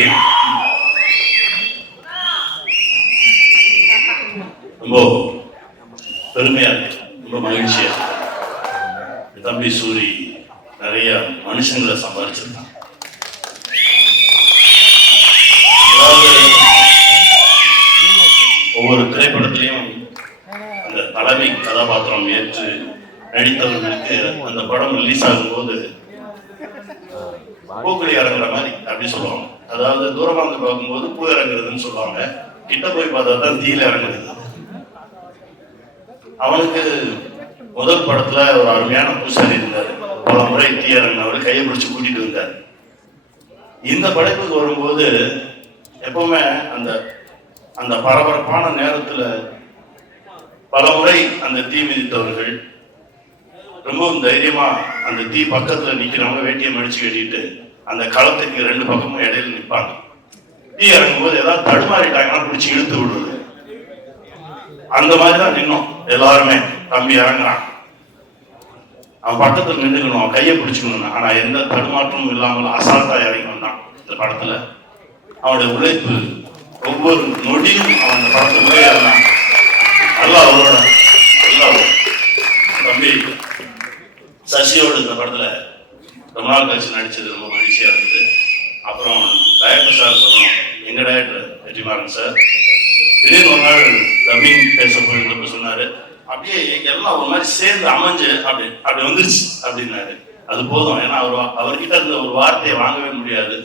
நன்றி. ரொம்ப பெருமையா இருக்கு, ரொம்ப மகிழ்ச்சியா இருக்கு. தம்பி சூரி நிறைய மனுஷங்களை சம்பாதிச்சிருக்கான். ஒவ்வொரு திரைப்படத்திலையும் அந்த தலைமை கதாபாத்திரம் ஏற்று நடித்தவர்களுக்கு அந்த படம் ரிலீஸ் ஆகும்போது பூக்குழி இறங்குற மாதிரி அப்படி சொல்லுவாங்க. அதாவது தூரமா இருந்து பார்க்கும்போது பூ இறங்குறதுன்னு சொல்லுவாங்க, கிட்ட போய் பார்த்தா தான் தீயில இறங்குறது. அவனுக்கு முதல் படத்துல ஒரு அருமையான பூசாரி இருந்தாரு, பல முறை தீ இறங்கினவர் கையை பிடிச்சு கூட்டிட்டு இருந்தார். இந்த படைப்புக்கு வரும்போது எப்பவுமே அந்த அந்த பரபரப்பான நேரத்துல பல முறை அந்த தீ மிதித்தவர்கள் ரொம்பவும் தைரியமா அந்த தீ பக்கத்துல நிக்கிறவங்க வேட்டியை மடிச்சு கட்டிட்டு அந்த களத்துக்கு ரெண்டு பக்கமும் இடையில நிற்பாங்க. தீ இறங்கும் போது ஏதாவது தடுமாறிட்டாங்கன்னா பிடிச்சி இழுத்து விடுறது. அந்த மாதிரிதான் நின்னோம் எல்லாருமே. தம்பி இறங்குறான், அவன் பக்கத்துல நின்றுக்கணும், அவன் கையை பிடிச்சுக்கணும். ஆனா எந்த தடுமாற்றமும் இல்லாமல் அசால்ட்டா இறங்கி வந்தான். இந்த படத்துல அவனுடைய உழைப்பு ஒவ்வொரு நொடியும் அவன் அந்த படத்தை முறையாடுறான். நல்லா அவரோட தம்பி சசியோடு இந்த படத்துல ரொம்ப நாள் கழிச்சு நடிச்சது ரொம்ப மகிழ்ச்சியா இருந்தது. அப்புறம் டைரக்டர் சார் சொல்லணும், எங்க டைரக்டர் வெற்றிமாறன் சார் திடீர்னு ஒரு நாள் டப்பிங் பேச போயிருந்தப்ப சொன்னாரு, அப்படியே எல்லாம் ஒரு மாதிரி சேர்ந்து அமைஞ்சு அப்படி வந்துருச்சு அப்படின்னாரு. அது போதும், ஏன்னா அவர்கிட்ட இருந்த ஒரு வார்த்தையை வாங்கவே முடியாது.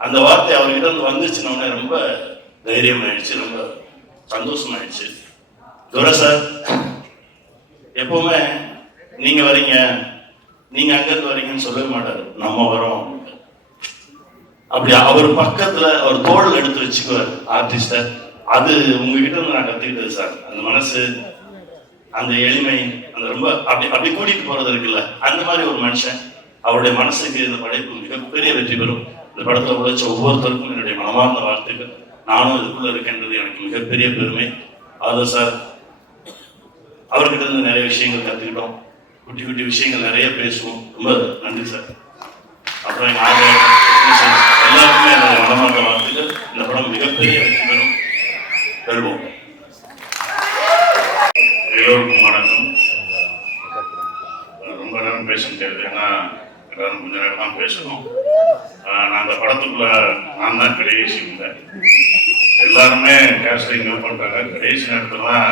அந்த வார்த்தை அவர்கிட்ட இருந்து வந்துருச்சுன்னு ரொம்ப தைரியம் ஆயிடுச்சு, ரொம்ப சந்தோஷம் ஆயிடுச்சு. துரை சார் எப்பவுமே நீங்க வரீங்க, நீங்க அங்கிருந்து வரீங்கன்னு சொல்லவே மாட்டாரு, நம்ம வரோம் அப்படி. அவர் பக்கத்துல அவர் தோள் எடுத்து வச்சுக்குவார் ஆர்டிஸ்ட. அது உங்ககிட்ட இருந்து நான் கத்துக்கிட்டது சார். அந்த மனசு, அந்த எளிமை, அந்த ரொம்ப அப்படி கூட்டிட்டு போறது இருக்குல்ல, அந்த மாதிரி ஒரு மனுஷன். அவருடைய மனசுக்கு இந்த படைப்பு மிகப்பெரிய வெற்றி பெறும். இந்த படத்துல உழைச்ச ஒவ்வொருத்தருக்கும் என்னுடைய மனமார்ந்த வாழ்த்துக்கள். நானும் இதுக்குள்ள இருக்கின்றது எனக்கு மிகப்பெரிய பெருமை. அது சார் அவர்கிட்ட இருந்து நிறைய விஷயங்கள் கத்துக்கிட்டோம், குட்டி குட்டி விஷயங்கள் நிறைய பேசுவோம். ரொம்ப நன்றி சார். அப்புறம் எங்க எல்லாருக்குமே என்னுடைய மனமார்ந்த வாழ்த்துக்கள். இந்த படம் மிகப்பெரிய வெற்றி பெறுவோம். எல்லோருக்கும் வணக்கம். ரொம்ப நேரம் பேச முடியாது, ஏன்னா எல்லாரும் கொஞ்ச நேரம் தான் பேசணும். நான் அந்த படத்துக்குள்ள நான் தான் கடைசி இருந்தேன். எல்லாருமே கேஸ்டிங் பண்றாங்க. கடைசி நேரத்துல தான்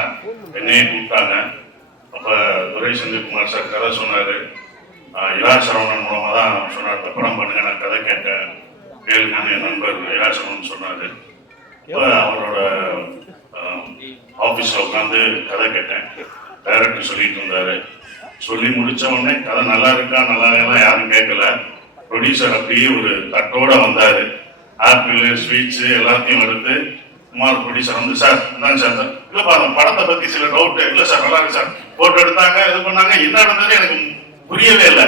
என்னையே கூப்பிட்டாங்க. அப்ப துரை செந்தில்குமார் சார் கதை சொன்னாரு. இலா சரவணன் மூலமா தான் சொன்னார், இந்த படம் பண்ணுங்க, நான் கதை கேட்டேன், கேளுங்கன்னு என் நண்பர் இலா சரவணன் சொன்னாரு. அவரோட ஆபீஸ்ல உட்காந்து கதை கேட்டேன். டைரக்டர் சொல்லிட்டு இருந்தாரு. சொல்லி முடிச்ச உடனே கதை நல்லா இருக்கா நல்லா எல்லாம் யாரும் கேட்கல. ப்ரொடியூசர் அப்படியே ஒரு தட்டோட வந்தாரு. ஆப்பிள் ஸ்வீட்ஸ் எல்லாத்தையும் எடுத்து குமார் ப்ரொடியூசர் வந்து, சார் இந்தாங்க சார். இல்லப்பா அந்த படத்தை பத்தி சில டவுட். இல்லை சார் நல்லா இருக்கு சார். போட்டோ எடுத்தாங்க, இது பண்ணாங்க. என்ன நடந்தது எனக்கு புரியவே இல்லை.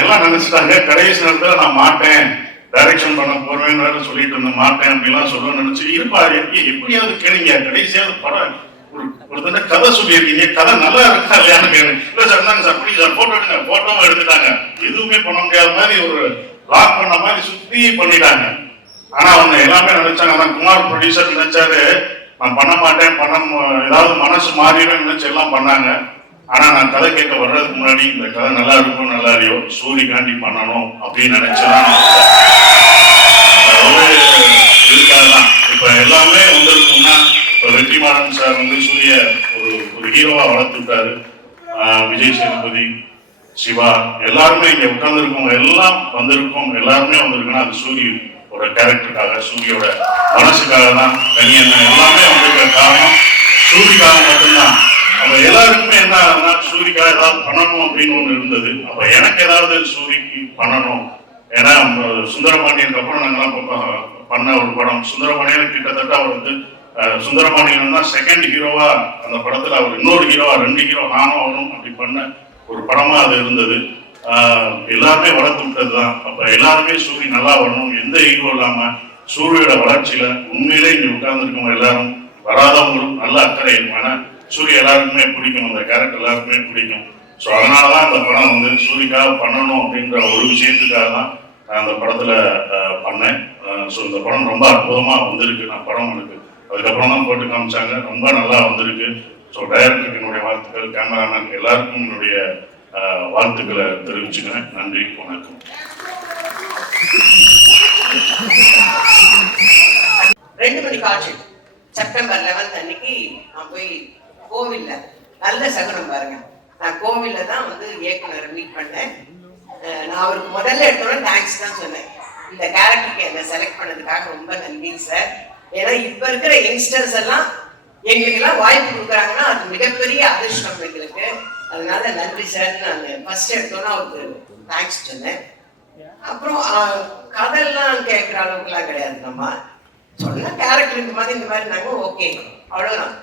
எல்லாம் நினைச்சிட்டாங்க. கடைசி நேரத்துல நான் மாட்டேன், டைரக்ஷன் பண்ண போறேன்னு சொல்லிட்டு இருந்தேன், மாட்டேன் அப்படிலாம் சொல்ல நினைச்சு. இருப்பா எப்படியாவது கேளுங்க, கடைசியாவது படம் ஒரு தடவை கதை சொல்லியிருக்கீங்க, கதை நல்லா இருக்கா இல்லையான்னு கேளு. இல்லை சார் இருந்தாங்க சார், புரியுது சார், போட்டோ எடுங்க. போட்டோவும் எடுத்துட்டாங்க. எதுவுமே பண்ண முடியாத மாதிரி ஒரு லாக் பண்ண மாதிரி சுத்தி பண்ணிட்டாங்க. ஆனா அவங்க எல்லாமே நினைச்சாங்க, அதான் குமார் ப்ரொடியூசர் நினைச்சாரு நான் பண்ண மாட்டேன், ஏதாவது மனசு மாறிடும் நினைச்சு எல்லாம் பண்ணாங்க. ஆனா நான் கதை கேட்க வர்றதுக்கு முன்னாடி இந்த கதை நல்லா இருக்கும் நல்லா இல்லையோ சூரிகாண்டி பண்ணணும் அப்படின்னு நினைச்சதான் இதுக்காகதான். இப்ப எல்லாமே வந்திருக்கும்னா வெற்றிமாறன் சார் வந்து சூரிய ஒரு ஹீரோவா வளர்த்து விட்டாரு. விஜய் சேதுபதி, சிவா எல்லாருமே இங்க உட்கார்ந்துருக்கோம், எல்லாம் வந்திருக்கோம், எல்லாருமே வந்திருக்குன்னா அது சூரியோட கேரக்டருக்காக, சூரியோட மனசுக்காக தான். கனியன் எல்லாமே வந்திருக்கிற காரணம் சூரிக்காக மட்டும்தான். அப்ப எல்லாருக்குமே என்ன, சூரிக்காக ஏதாவது பண்ணணும் அப்படின்னு ஒண்ணு இருந்தது. அப்ப எனக்கு ஏதாவது சூரிக்கு பண்ணணும். ஏன்னா சுந்தரபாண்டியனுக்கு அப்புறம் நாங்கெல்லாம் பண்ண ஒரு படம். சுந்தரபாண்டியன் கிட்டத்தட்ட அவர் வந்து சுந்தரபாண்டியன் தான் செகண்ட் ஹீரோவா அந்த படத்துல. அவர் இன்னொரு ஹீரோவா, 2 ஹீரோ நானும் அவனும் அப்படி பண்ண ஒரு படமா அது இருந்தது. எல்லாருமே வளர்த்து விட்டதுதான். அப்ப எல்லாருமே சூரி நல்லா வரணும், எந்த ஹீரோ இல்லாம சூரியோட வளர்ச்சியில உண்மையிலே இங்க உட்கார்ந்து இருக்கவங்க எல்லாரும் வராதவங்களும் நல்ல அக்கறை இருக்கும். ஏன்னா சூரிய எல்லாருக்குமே பிடிக்கும், அந்த கேரக்டர் எல்லாருக்குமே பிடிக்கும். ஸோ அதனாலதான் இந்த படம் வந்து சூரிக்காக பண்ணணும் அப்படின்ற ஒரு விஷயத்துக்காக தான் நான் அந்த படத்தில் பண்ணேன். ஸோ இந்த படம் ரொம்ப அற்புதமாக வந்திருக்கு. நான் படம் எனக்கு அதுக்கப்புறம் தான் போட்டு காமிச்சாங்க, ரொம்ப நல்லா வந்திருக்கு. ஸோ டைரக்டருக்கு என்னுடைய வாழ்த்துக்கள், கேமராமேன் எல்லாருக்கும் என்னுடைய வாழ்த்துக்களை தெரிவிச்சுக்கிறேன். நன்றி, வணக்கம். 2 மணி காட்சி செப்டம்பர் 11 அன்னைக்கு நான் போய் கோவில்ல நல்ல சகுனம் பாருங்க. நான் கோவில்ல தான் வந்து இயக்குனரை மீட் பண்ணேன். நான் அவருக்கு முதல்ல எடுத்தோட தேங்க்ஸ் தான் சொன்னேன். இந்த கேரக்டருக்கு என்ன செலக்ட் பண்ணதுக்காக ரொம்ப நன்றி சார். ஏன்னா இப்ப இருக்கிற யங்ஸ்டர்ஸ் எல்லாம் எங்களுக்கு எல்லாம் வாய்ப்பு கொடுக்குறாங்கன்னா அது மிகப்பெரிய அதிர்ஷ்டம் எங்களுக்கு. அதனால நன்றி சார். நான் ஃபர்ஸ்ட் எடுத்தோன்னா அவருக்கு தேங்க்ஸ் சொன்னேன். அப்புறம் கதையெல்லாம் கேட்குற அளவுக்குலாம் கிடையாது. நம்ம சொன்ன கேரக்டர் இந்த மாதிரி நாங்க ஓகே, அவ்வளவுதான்.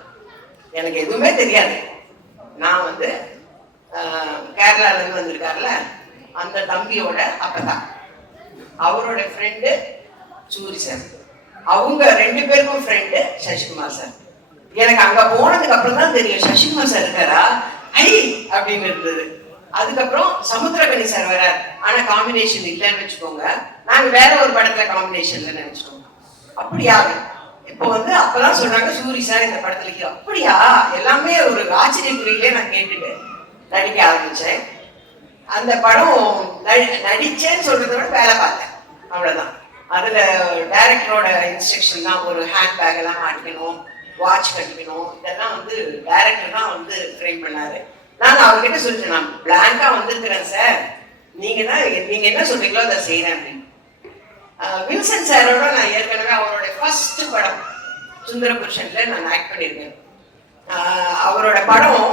எனக்கு எதுவுமே தெரியாது. நான் வந்து கேரளால இருந்து வந்திருக்காருல அந்த தம்பியோட அப்பதான் அவரோட ஃப்ரெண்டு சூரி சார். அவங்க 2 பேருக்கும் ஃப்ரெண்டு சசிகுமார் சார். எனக்கு அங்க போனதுக்கு அப்புறம் தான் தெரியும் சசிகுமார் சார் இருக்காரா ஐ அப்படின்னு இருந்தது. அதுக்கப்புறம் சமுத்திரகனி சார் வரார். ஆனா காம்பினேஷன் இல்லைன்னு வச்சுக்கோங்க. நாங்க வேற ஒரு படத்துல காம்பினேஷன்ல நினைச்சிட்டோம். அப்படியா இப்போ வந்து அப்பதான் சொல்றாங்க சூரி சார் இந்த படத்துல. அப்படியா எல்லாமே ஒரு ஆச்சரியக்குறியிலே நான் கேட்டுட்டு நடிக்க ஆரம்பிச்சேன். அந்த படம் நடிச்சேன்னு சொல்றத விட வேலை பார்த்தேன், அவ்வளவுதான். அதுல டைரக்டரோட இன்ஸ்ட்ரக்ஷன் தான். ஒரு ஹேண்ட் பேக் எல்லாம் மாட்டிக்கணும், வாட்ச் கட்டிக்கணும், இதெல்லாம் வந்து டைரக்டர் தான் வந்து ஃப்ரேம் பண்ணாரு. நான் அவர்கிட்ட சொல்லிட்டேன், நான் பிளாங்கா வந்திருக்கிறேன் சார், நீங்க என்ன சொல்றீங்களோ அதை செய்யறேன் அப்படின்னு. வில்சன் சாரோட நான் ஏற்கனவே அவரோட ஃபர்ஸ்ட் படம் சுந்தரபுருஷன்ல நான் ஆக்ட் பண்ணியிருக்கேன். அவரோட படம்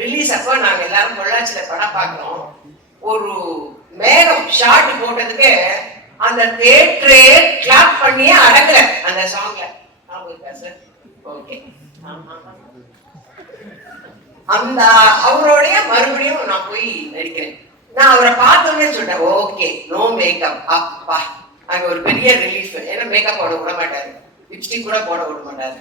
ரிலீஸ் அப்போ நாங்க எல்லாரும் பொள்ளாச்சியில படம் பார்க்கணும். ஒரு மேகம் ஷார்ட் போட்டதுக்கு அந்த தியேட்டரே கிளாப் பண்ணியே அடங்கல அந்த சாங்ல. சார் ஓகே, அந்த அவரோடைய மறுபடியும் நான் போய் நடிக்கிறேன். நான் அவரை பார்த்தோன்னே சொன்னேன் ஓகே, நோ மேக்கப். அப்பா அங்க ஒரு பெரிய ரிலீஃப். ஏன்னா மேக்கப் போட விட மாட்டாரு, லிப்ஸ்டிக் கூட போட விட மாட்டாரு.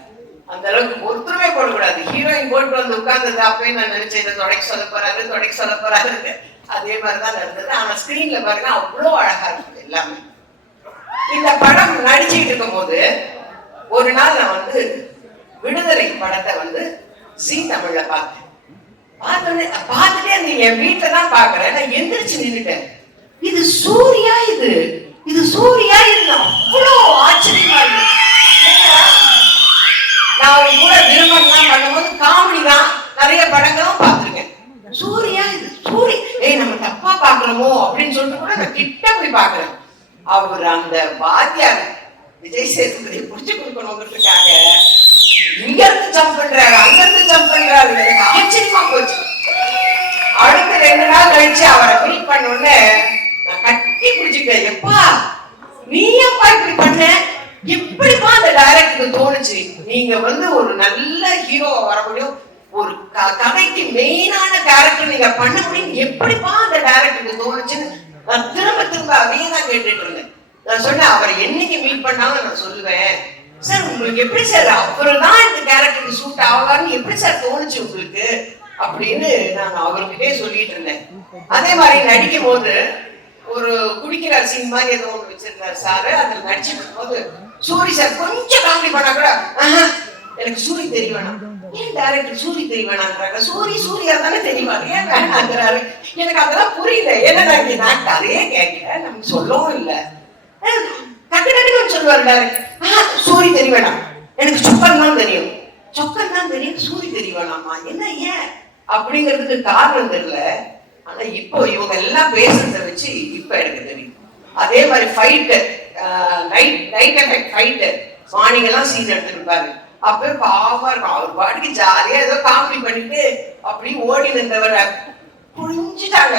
அந்த அளவுக்கு ஒருத்தருமே போடக்கூடாது. ஹீரோயின் போட்டு வந்து உட்கார்ந்தது அப்பவே நான் நினைச்சேன் இதை தொடக்க சொல்ல போறாரு. அதே மாதிரிதான் நடந்தது. ஆனா ஸ்கிரீன்ல பாருங்க அவ்வளோ அழகா இருக்குது எல்லாமே. இந்த படம் நடிச்சுக்கிட்டு இருக்கும் போது ஒரு நாள் நான் வந்து விடுதலை படத்தை வந்து ஜீ தமிழ்ல பார்த்தேன். பார்த்துட்டே நீ என் வீட்டுல தான் பாக்குறேன். நான் எந்திரிச்சு நின்னுட்டேன். இது சூர்யா, இது சூர்யா, இது அவ்வளோ ஆச்சரியமா இருக்கு. நான் அவங்க கூட விரும்பலாம் பண்ணும்போது காமெடி தான் நிறைய படங்களும் பார்த்துருக்கேன். சூர்யா, இது சூரிய நம்ம தப்பா பாக்குறோமோ அப்படின்னு சொல்லிட்டு கூட நான் கிட்ட போய் பாக்குறேன். அவர் அந்த வாத்தியார் விஜய் சேதுபதியை புடிச்சு கொடுக்கணுங்கிறதுக்காக இங்க இருந்து ஜம்ப் பண்றாரு, அங்க இருந்து ஜம்ப் பண்றாரு. எனக்கு ஆச்சரியமா போச்சு. அடுத்த 2 நாள் கழிச்சு அவரை மீட் பண்ண உடனே நான் கட்டி பிடிச்சிட்டேன். எப்பா நீ எப்பா இப்படி பண்ண, எப்படிப்பா அந்த டைரக்டருக்கு தோணுச்சு? நீங்க வந்து ஒரு நல்ல ஹீரோவா வர முடியும், ஒரு கதைக்கு மெயினான கேரக்டர் நீங்க பண்ண முடியும், எப்படிப்பா அந்த டைரக்டருக்கு தோணுச்சுன்னு நான் திரும்ப அதையே தான் கேட்டுட்டு இருந்தேன். நான் சொன்னேன் அவர் என்னைக்கு மீட் பண்ணாலும் நான் சொல்லுவேன், சார் உங்களுக்கு எப்படி சார் அவரு தான் இந்த கேரக்டருக்கு சூட் ஆகலான்னு எப்படி சார் தோணுச்சு உங்களுக்கு அப்படின்னு நான் அவர்கிட்டே சொல்லிட்டு இருந்தேன். அதே மாதிரி நடிக்கும் போது ஒரு குடிக்கிற சீன் மாதிரி ஏதோ ஒன்று வச்சிருந்தாரு சாரு. அதில் நடிச்சுட்டு போது சூரி சார் கொஞ்சம் காமெடி பண்ணா கூட எனக்கு சூரி தெரிய வேணாம், ஏன் டைரக்டர் சூரி தெரிய வேணாங்கிறாங்க, சூரியா தானே தெரியுவாரு, ஏன் வேணாங்கிறாரு. எனக்கு அதெல்லாம் புரியல. ஏன்னா நான் கதையே கேட்கல, நமக்கு சொல்லவும் இல்லை. டக்கு சொல்லுவாரு டைரக்டர், சூரி தெரிய வேணாம், எனக்கு சொக்கன் தான் தெரியும், சூரி தெரிய வேணாமா, என்ன ஏன் அப்படிங்கிறதுக்கு காரணம் தெரியல. ஆனா இப்போ இவங்க எல்லாம் பேசுறத வச்சு இப்ப எனக்கு தெரியும். அதே மாதிரி fight, night effect fight morning எல்லாம் சீன் எடுத்துருப்பாரு. அப்ப பாவமா இருக்கும். அவர் பாட்டுக்கு ஜாலியா ஏதோ காமெடி பண்ணிட்டு அப்படி ஓடி நின்றவரை புரிஞ்சுட்டாங்க,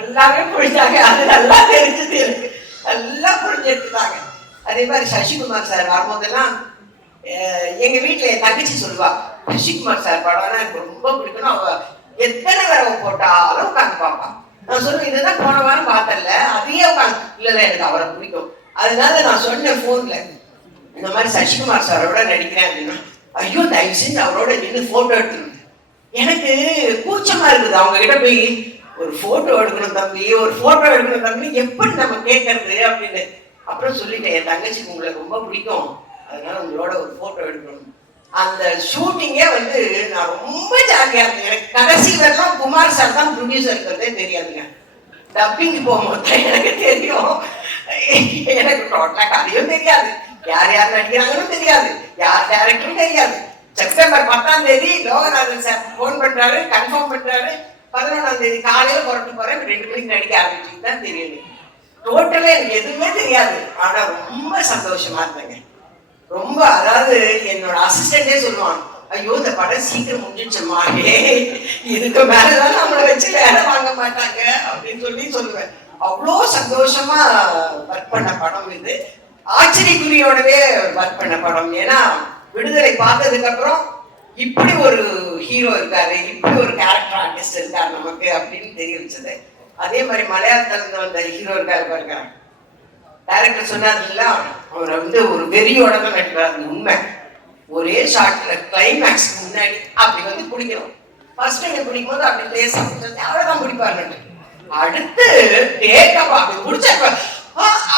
எல்லாமே புரிஞ்சாங்க. அது நல்லா தெரிஞ்சது எனக்கு, நல்லா புரிஞ்சு எடுத்துட்டாங்க. அதே மாதிரி சசிகுமார் சார் வரும்போதெல்லாம் எங்க வீட்டுல என் தங்கச்சி சொல்லுவா, சசிகுமார் சார் படம்னா எனக்கு ரொம்ப பிடிக்கணும், அவ எத்தனை தடவை போட்டாலும் உட்காந்து பார்ப்பா. நான் சொல்லுவேன் இதுதான் போன வாரம் பார்த்தல, அதையே உட்காந்து இல்லதான் எனக்கு அவரை பிடிக்கும். அதனால நான் சொன்னேன் போன்ல, இந்த மாதிரி சசிகுமார் சாரோட நடிக்கிறேன் அப்படின்னா, ஐயோ தயவு செஞ்சு அவரோட நின்று போட்டோ எடுத்துருங்க. எனக்கு கூச்சமா இருக்குது அவங்க கிட்ட போய் ஒரு போட்டோ எடுக்கணும் தம்பி, ஒரு போட்டோ எடுக்கணும் தம்பி, எப்படி நம்ம கேட்கறது அப்படின்னு. அப்புறம் சொல்லிட்டேன், என் தங்கச்சிக்கு உங்களை ரொம்ப பிடிக்கும், அதனால உங்களோட ஒரு போட்டோ எடுக்கணும். அந்த ஷூட்டிங்கே வந்து நான் ரொம்ப ஜாலியா இருந்தேன். எனக்கு கடைசி வரலாம் குமார் சார் தான் ப்ரொடியூசர் இருக்கிறதே தெரியாதுங்க. டப்பிங் போகும்போது எனக்கு தெரியும், எனக்கு டோட்டலா கதையும் தெரியாது, யார் யார் நடிக்கிறாங்கன்னு தெரியாது, யார் டைரக்டரும் தெரியாது. செப்டம்பர் 10ஆம் தேதி லோகநாதன் சார் போன் பண்றாரு, கன்ஃபார்ம் பண்றாரு, 11ஆம் தேதி காலையில புறட்டு போறேன், 2 மணிக்கு நடிக்க ஆரம்பிச்சு தான் தெரியுது. டோட்டலா எனக்கு எதுவுமே தெரியாது. ஆனா ரொம்ப சந்தோஷமா இருந்தேங்க. ரொம்ப, அதாவது என்னோட அசிஸ்டன்டே சொல்லுவான், ஐயோ இந்த படம் சீக்கிரம் முடிஞ்சிச்சுமா, இதுக்கு மேலதான் நம்மளை வச்சு வேலை வாங்க மாட்டாங்க அப்படின்னு சொல்லுவேன். அவ்வளோ சந்தோஷமா ஒர்க் பண்ண படம் இது. ஆச்சரியக்குறியோடவே ஒர்க் பண்ண படம். ஏன்னா விடுதலை பார்த்ததுக்கு அப்புறம் இப்படி ஒரு ஹீரோ இருக்காரு, இப்படி ஒரு கேரக்டர் ஆர்டிஸ்ட் இருக்காரு நமக்கு அப்படின்னு தெரிய வச்சது. அதே மாதிரி மலையாளத்துல வந்த ஹீரோ இருக்காரு பாருங்க, டைரக்டர் சொன்னார்ல, அவரை வந்து ஒரு வெறியோட தான் நடிக்கிறாரு. உண்மை, ஒரே ஷார்ட்ல கிளைமேக்ஸ் முன்னாடி அப்படி வந்து பிடிக்கணும். ஃபர்ஸ்ட் டைம் பிடிக்கும் போது அப்படி லேசா அவ்வளவுதான் பிடிப்பாரு. அடுத்து டேக்கப் அப்படி பிடிச்ச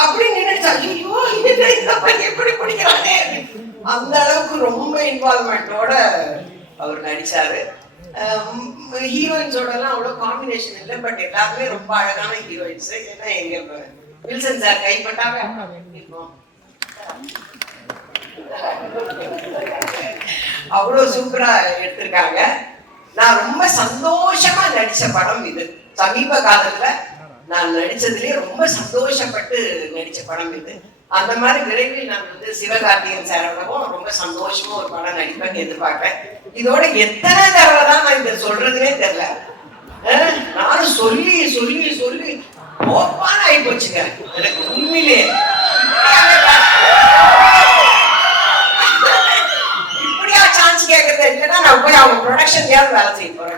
அப்படின்னு நினைச்சா, ஐயோ இந்த பையன் எப்படி பிடிக்கிறானே, அந்த அளவுக்கு ரொம்ப இன்வால்வ்மெண்டோட அவர் நடிச்சாரு. ஹீரோயின்ஸோட எல்லாம் அவ்வளவு காம்பினேஷன் இல்லை, பட் எல்லாருமே ரொம்ப அழகான ஹீரோயின்ஸ். ஏன்னா எங்க வில்சன் சார் கைப்பட்டாவே அவ்வளவு சூப்பரா எடுத்திருக்காங்க. நான் ரொம்ப சந்தோஷமா நடிச்ச படம் இது. சமீப காலத்துல நான் நடிச்சதுலயே ரொம்ப சந்தோஷப்பட்டு நடிச்ச படம் இது. அந்த மாதிரி விரைவில் நான் வந்து சிவகார்த்திகேயன் சாரோடவும் ரொம்ப சந்தோஷமா ஒரு படம் நடிப்பேன்னு எதிர்பார்க்கிறேன். இதோட எத்தனை தடவை தான் நான் இதை சொல்றதுன்னே தெரியல. நானும் சொல்லி சொல்லி சொல்லி போப்பான ஆகி போச்சுங்க எனக்கு உண்மையிலே. இப்படியா சான்ஸ் கேட்கறது இல்லைன்னா நான் போய் அவங்க ப்ரொடக்ஷன்லயாவது வேலை செய்ய போறேன்.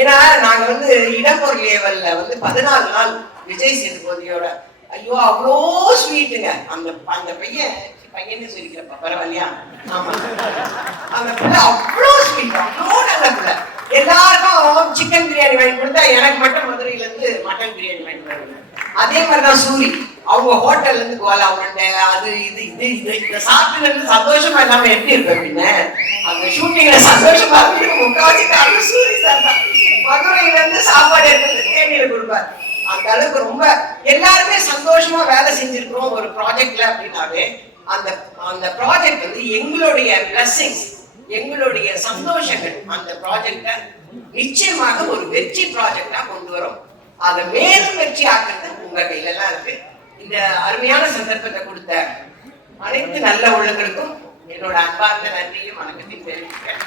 ஏன்னா நாங்க வந்து இடம்பொருள் லேவல்ல வந்து 14 நாள் விஜய் சேதுபதியோட, ஐயோ அவ்வளோ ஸ்வீட்டுங்க அந்த பையனே சொல்லிக்கிறப்ப பரவாயில்லையா, ஆமா அந்த பிள்ளை அவ்வளோ ஸ்வீட், அவ்வளோ நல்ல பிள்ளை. எல்லாருக்கும் சிக்கன் பிரியாணி வாங்கி கொடுத்தா எனக்கு மட்டும் மதுரையில இருந்து மட்டன் பிரியாணி வாங்கி கொடுத்தாங்க. அதே மாதிரிதான் சூரி, அவங்க ஹோட்டல்ல இருந்து கோலா உருண்டை அது இது இதை சாப்பிட்டு சந்தோஷமா இல்லாம எப்படி இருக்கு அப்படின்னு அந்த ஷூட்டிங்ல சந்தோஷமா இருக்கு. முக்காவாசி சூரி சார் தான் மதுரையில இருந்து சாப்பாடு எடுத்து தேனியில கொடுப்பாரு. அந்த அளவுக்கு ரொம்ப எல்லாருமே சந்தோஷமா வேலை செஞ்சிருக்கிறோம் ஒரு ப்ராஜெக்ட்ல அப்படின்னாவே அந்த ப்ராஜெக்ட் வந்து எங்களுடைய பிளஸிங்ஸ், எங்களுடைய சந்தோஷங்கள் அந்த ப்ராஜெக்ட நிச்சயமாக ஒரு வெற்றி ப்ராஜெக்டா கொண்டு வரும். அதை மேலும் வெற்றி ஆக்குறது உங்க கையில எல்லாம் இருக்கு. இந்த அருமையான சந்தர்ப்பத்தை கொடுத்த அனைத்து நல்ல உள்ளங்களுக்கும் என்னோட அன்பார்ந்த நன்றியும் வணக்கத்தையும் தெரிவிக்கிறேன்.